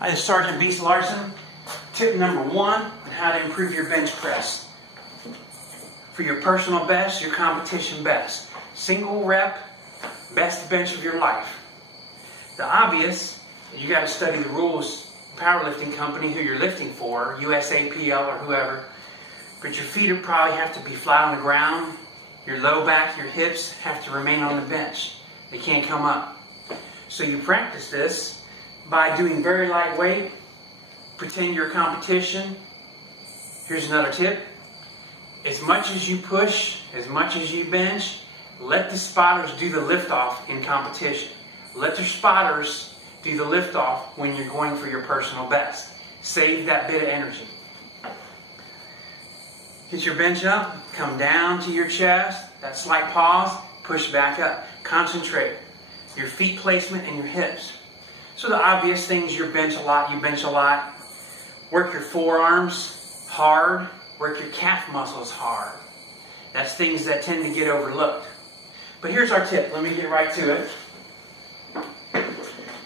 Hi, this is Sergeant Beast Larson. Tip number 1 on how to improve your bench press. For your personal best, your competition best. Single rep, best bench of your life. The obvious, you got to study the rules, powerlifting company, who you're lifting for, USAPL or whoever. But your feet would probably have to be flat on the ground. Your low back, your hips have to remain on the bench. They can't come up. So you practice this by doing very light weight. Pretend you're a competition. Here's another tip. As much as you push, as much as you bench, let the spotters do the lift-off in competition. Let the spotters do the lift-off when you're going for your personal best. Save that bit of energy. Get your bench up, come down to your chest, that slight pause, push back up. Concentrate. Your feet placement and your hips. So the obvious things, you bench a lot. Work your forearms hard, work your calf muscles hard. That's things that tend to get overlooked. But here's our tip. Let me get right to it.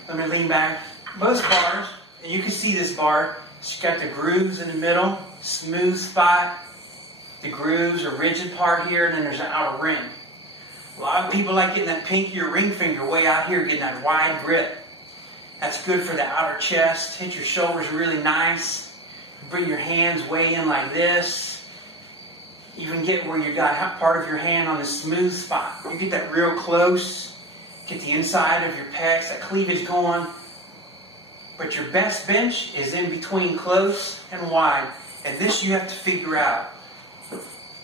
Let me lean back. Most bars, and you can see this bar, it's got the grooves in the middle, smooth spot. The grooves are rigid part here, and then there's an outer ring. A lot of people like getting that pinky or ring finger way out here, getting that wide grip. That's good for the outer chest. Hit your shoulders really nice. Bring your hands way in like this. Even get where you got part of your hand on the smooth spot. You get that real close. Get the inside of your pecs, that cleavage going. But your best bench is in between close and wide. And this you have to figure out.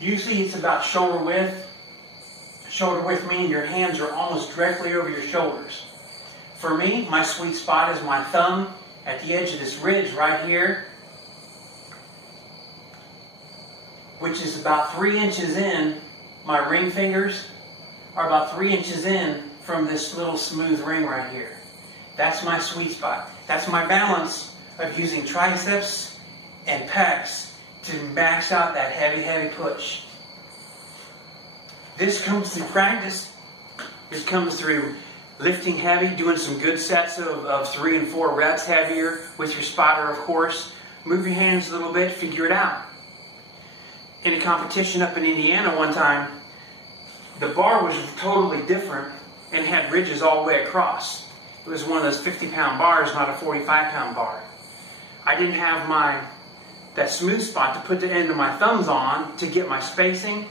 Usually it's about shoulder width. Shoulder width meaning your hands are almost directly over your shoulders. For me, my sweet spot is my thumb at the edge of this ridge right here, which is about 3 inches in. My ring fingers are about 3 inches in from this little smooth ring right here. That's my sweet spot. That's my balance of using triceps and pecs to max out that heavy push. This comes through practice. This comes through lifting heavy, doing some good sets of 3 and 4 reps heavier with your spotter, of course. Move your hands a little bit, figure it out. In a competition up in Indiana one time, the bar was totally different and had ridges all the way across. It was one of those 50-pound bars, not a 45-pound bar. I didn't have that smooth spot to put the end of my thumbs on to get my spacing.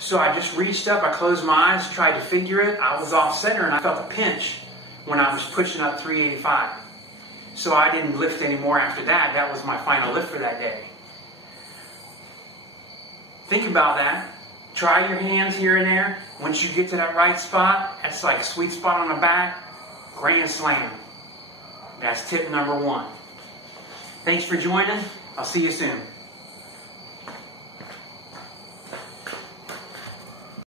So I just reached up, I closed my eyes, tried to figure it. I was off center and I felt a pinch when I was pushing up 385. So I didn't lift anymore after that. That was my final lift for that day. Think about that. Try your hands here and there. Once you get to that right spot, that's like a sweet spot on the back, grand slam. That's tip number 1. Thanks for joining. I'll see you soon.